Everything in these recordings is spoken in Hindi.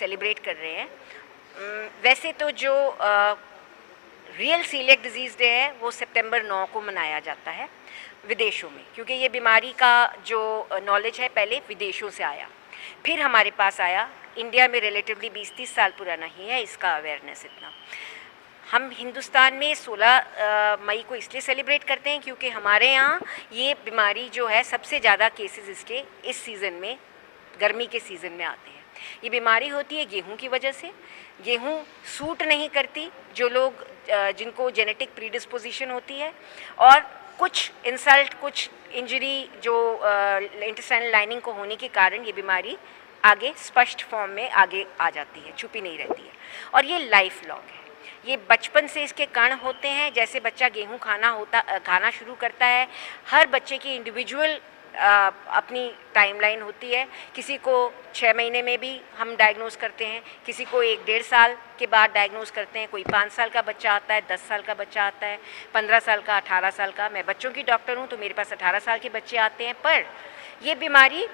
सेलिब्रेट कर रहे हैं। वैसे तो जो रियल सीलिएक डिजीज़ डे है वो सितंबर 9 को मनाया जाता है विदेशों में, क्योंकि ये बीमारी का जो नॉलेज है पहले विदेशों से आया, फिर हमारे पास आया। इंडिया में रिलेटिवली 20-30 साल पुराना ही है इसका अवेयरनेस इतना। हम हिंदुस्तान में 16 मई को इसलिए सेलिब्रेट करते हैं क्योंकि हमारे यहाँ ये बीमारी जो है सबसे ज़्यादा केसेस इसके इस सीज़न में, गर्मी के सीज़न में आते हैं। ये बीमारी होती है गेहूं की वजह से। गेहूं सूट नहीं करती जो लोग जिनको जेनेटिक प्रीडिस्पोजिशन होती है, और कुछ इंसल्ट, कुछ इंजरी जो इंटेस्टाइनल लाइनिंग को होने के कारण ये बीमारी आगे स्पष्ट फॉर्म में आगे आ जाती है, छुपी नहीं रहती है। और ये लाइफ लॉन्ग है, ये बचपन से इसके कण होते हैं। जैसे बच्चा गेहूं खाना शुरू करता है, हर बच्चे की इंडिविजुअल अपनी टाइमलाइन होती है। किसी को 6 महीने में भी हम डायग्नोज करते हैं, किसी को 1-1.5 साल के बाद डायग्नोज करते हैं, कोई 5 साल का बच्चा आता है, 10 साल का बच्चा आता है, 15 साल का, 18 साल का। मैं बच्चों की डॉक्टर हूँ तो मेरे पास 18 साल के बच्चे आते हैं। पर ये बीमारी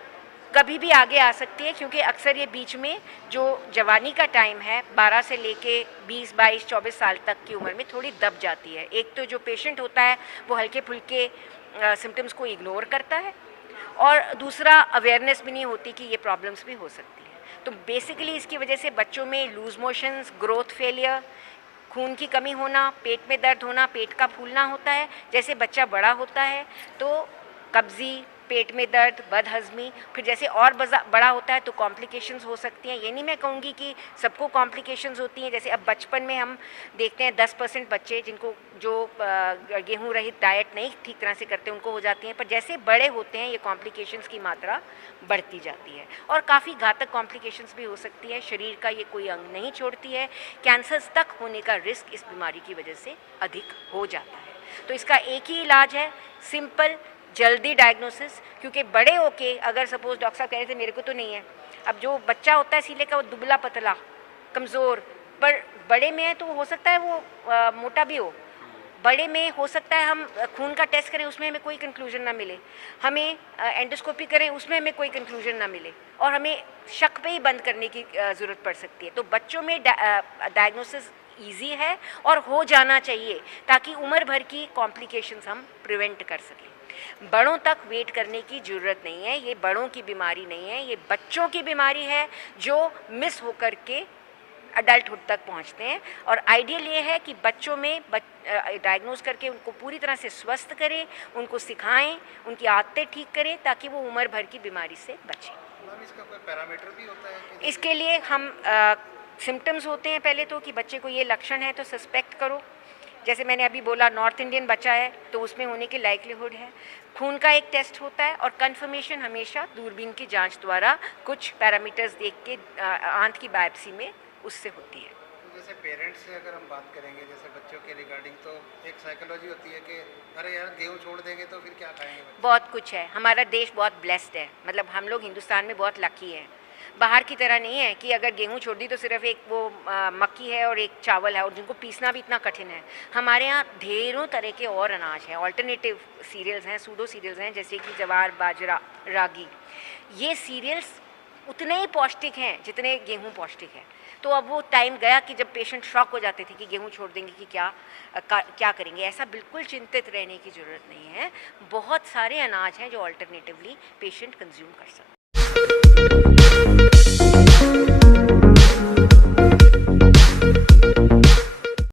कभी भी आगे आ सकती है क्योंकि अक्सर ये बीच में जो जवानी का टाइम है 12 से लेके 20, 22, 24 साल तक की उम्र में थोड़ी दब जाती है। एक तो जो पेशेंट होता है वो हल्के फुल्के सिम्टम्स को इग्नोर करता है, और दूसरा अवेयरनेस भी नहीं होती कि ये प्रॉब्लम्स भी हो सकती है। तो बेसिकली इसकी वजह से बच्चों में लूज मोशंस, ग्रोथ फेलियर, खून की कमी होना, पेट में दर्द होना, पेट का फूलना होता है। जैसे बच्चा बड़ा होता है तो कब्जी, पेट में दर्द, बदहज़मी, फिर जैसे और बड़ा होता है तो कॉम्प्लिकेशंस हो सकती हैं। ये नहीं मैं कहूँगी कि सबको कॉम्प्लिकेशंस होती हैं। जैसे अब बचपन में हम देखते हैं 10% बच्चे जिनको जो गेहूं रहित डाइट नहीं ठीक तरह से करते उनको हो जाती हैं, पर जैसे बड़े होते हैं ये कॉम्प्लिकेशंस की मात्रा बढ़ती जाती है और काफ़ी घातक कॉम्प्लिकेशंस भी हो सकती है। शरीर का ये कोई अंग नहीं छोड़ती है। कैंसर्स तक होने का रिस्क इस बीमारी की वजह से अधिक हो जाता है। तो इसका एक ही इलाज है, सिंपल, जल्दी डायग्नोसिस। क्योंकि बड़े होके अगर सपोज डॉक्टर साहब कह रहे थे मेरे को तो नहीं है, अब जो बच्चा होता है सीले का वो दुबला पतला कमज़ोर, पर बड़े में है तो हो सकता है वो मोटा भी हो। बड़े में हो सकता है हम खून का टेस्ट करें उसमें हमें कोई कंक्लूजन ना मिले, हमें एंडोस्कोपी करें उसमें हमें कोई कंक्लूजन ना मिले, और हमें शक पे ही बंद करने की ज़रूरत पड़ सकती है। तो बच्चों में डायग्नोसिस ईजी है और हो जाना चाहिए ताकि उम्र भर की कॉम्प्लिकेशंस हम प्रिवेंट कर सकें। बड़ों तक वेट करने की ज़रूरत नहीं है। ये बड़ों की बीमारी नहीं है, ये बच्चों की बीमारी है जो मिस होकर के अडल्टहुड तक पहुंचते हैं। और आइडियल ये है कि बच्चों में डायग्नोज करके उनको पूरी तरह से स्वस्थ करें, उनको सिखाएं, उनकी आदतें ठीक करें ताकि वो उम्र भर की बीमारी से बचें। इसका कोई पैरामीटर भी होता है? इसके लिए हम सिम्टम्स होते हैं पहले तो कि बच्चे को ये लक्षण है तो सस्पेक्ट करो। जैसे मैंने अभी बोला नॉर्थ इंडियन बच्चा है तो उसमें होने की लाइक्लीहुड है। खून का एक टेस्ट होता है और कंफर्मेशन हमेशा दूरबीन की जांच द्वारा कुछ पैरामीटर्स देख के आंत की बायोप्सी में उससे होती है। तो जैसे पेरेंट्स से अगर हम बात करेंगे जैसे बच्चों के रिगार्डिंग, तो एक साइकोलॉजी होती है कि अरे यार गेहूँ छोड़ देंगे तो फिर क्या खाएंगे। बहुत कुछ है, हमारा देश बहुत ब्लेस्ड है, मतलब हम लोग हिंदुस्तान में बहुत लकी हैं। बाहर की तरह नहीं है कि अगर गेहूं छोड़ दी तो सिर्फ एक वो मक्की है और एक चावल है और जिनको पीसना भी इतना कठिन है। हमारे यहाँ ढेरों तरह के और अनाज हैं, ऑल्टरनेटिव सीरियल्स हैं, सूडो सीरियल्स हैं, जैसे कि जवार, बाजरा, रागी। ये सीरियल्स उतने ही पौष्टिक हैं जितने गेहूं पौष्टिक है। तो अब वो टाइम गया कि जब पेशेंट शॉक हो जाते थे कि गेहूं छोड़ देंगे कि क्या करेंगे। ऐसा बिल्कुल चिंतित रहने की ज़रूरत नहीं है। बहुत सारे अनाज हैं जो ऑल्टरनेटिवली पेशेंट कंज्यूम कर सकते हैं।